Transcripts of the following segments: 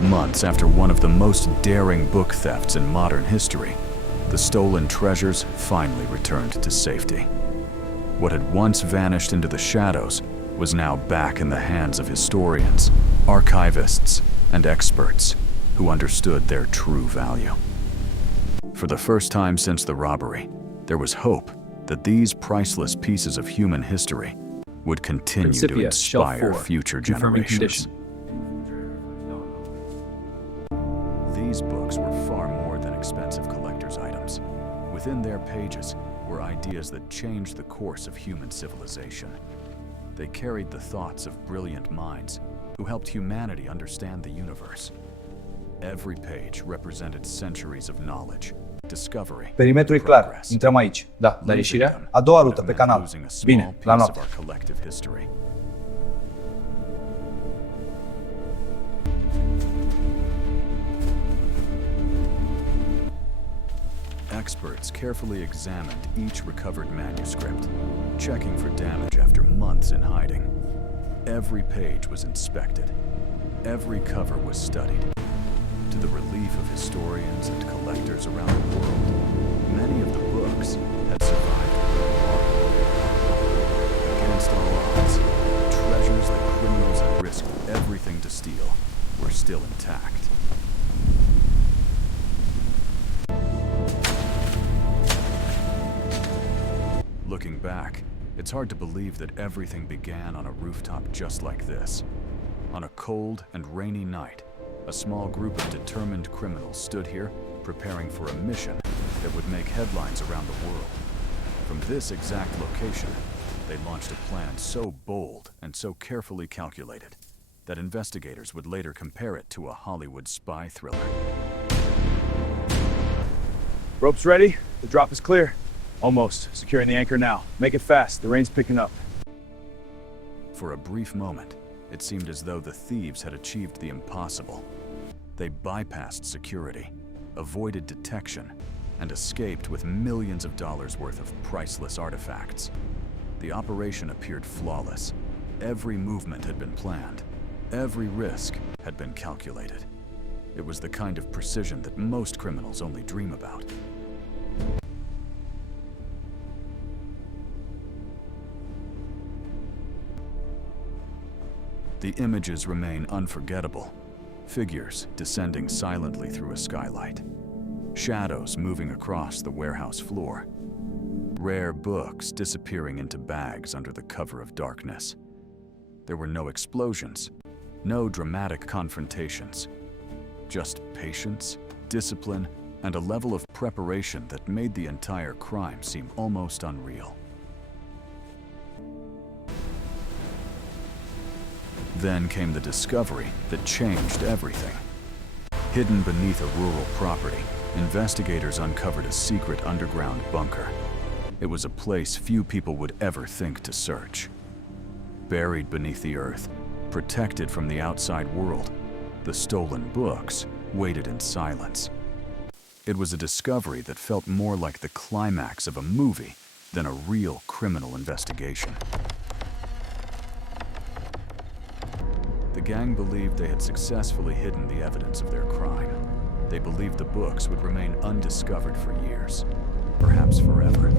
Months after one of the most daring book thefts in modern history, the stolen treasures finally returned to safety. What had once vanished into the shadows was now back in the hands of historians, archivists, and experts who understood their true value. For the first time since the robbery, there was hope that these priceless pieces of human history would continue to Principia, Shelf inspire 4, future confirming generations. condition. These books were far more than expensive collector's items. Within their pages were ideas that changed the course of human civilization. They carried the thoughts of brilliant minds who helped humanity understand the universe. Every page represented centuries of knowledge, discovery, Perimetrul e and clar. progress. Intrăm aici. Da, dar Losing ieșirea? them A doua would rută, have pe meant canal. losing a small Bine, la piece of noapte. our collective history. Experts carefully examined each recovered manuscript, checking for damage after months in hiding. Every page was inspected. Every cover was studied. To the relief of historians and collectors around the world, many of the books had survived remarkably. Against all odds, treasures that criminals had risked everything to steal were still intact. Looking back, it's hard to believe that everything began on a rooftop just like this. On a cold and rainy night, a small group of determined criminals stood here, preparing for a mission that would make headlines around the world. From this exact location, they launched a plan so bold and so carefully calculated that investigators would later compare it to a Hollywood spy thriller. Rope's ready. The drop is clear. Almost. Securing the anchor now. Make it fast. The rain's picking up. For a brief moment, it seemed as though the thieves had achieved the impossible. They bypassed security, avoided detection, and escaped with millions of dollars worth of priceless artifacts. The operation appeared flawless. Every movement had been planned. Every risk had been calculated. It was the kind of precision that most criminals only dream about. The images remain unforgettable. Figures descending silently through a skylight. Shadows moving across the warehouse floor. Rare books disappearing into bags under the cover of darkness. There were no explosions, no dramatic confrontations. Just patience, discipline, and a level of preparation that made the entire crime seem almost unreal. Then came the discovery that changed everything. Hidden beneath a rural property, investigators uncovered a secret underground bunker. It was a place few people would ever think to search. Buried beneath the earth, protected from the outside world, the stolen books waited in silence. It was a discovery that felt more like the climax of a movie than a real criminal investigation. The gang believed they had successfully hidden the evidence of their crime. They believed the books would remain undiscovered for years, perhaps forever.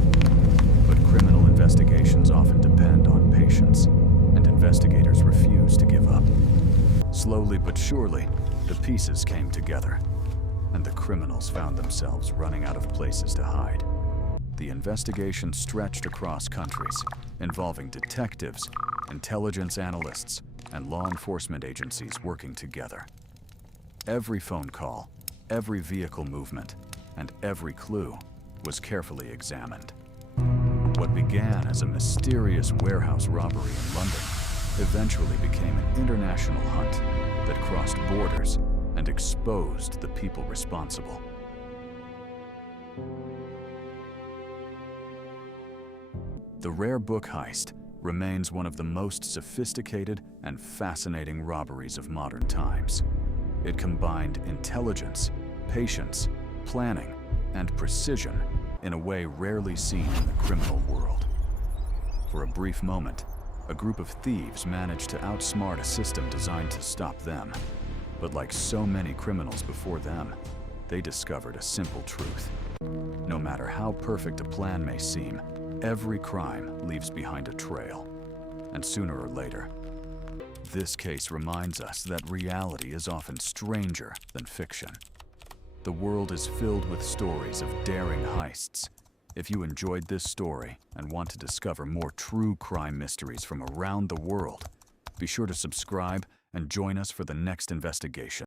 But criminal investigations often depend on patience, and investigators refuse to give up. Slowly but surely, the pieces came together, and the criminals found themselves running out of places to hide. The investigation stretched across countries, involving detectives, intelligence analysts, and law enforcement agencies working together. Every phone call, every vehicle movement, and every clue was carefully examined. What began as a mysterious warehouse robbery in London eventually became an international hunt that crossed borders and exposed the people responsible. The rare book heist remains one of the most sophisticated and fascinating robberies of modern times. It combined intelligence, patience, planning, and precision in a way rarely seen in the criminal world. For a brief moment, a group of thieves managed to outsmart a system designed to stop them. But like so many criminals before them, they discovered a simple truth. No matter how perfect a plan may seem, every crime leaves behind a trail. And sooner or later, this case reminds us that reality is often stranger than fiction. The world is filled with stories of daring heists. If you enjoyed this story and want to discover more true crime mysteries from around the world, be sure to subscribe and join us for the next investigation.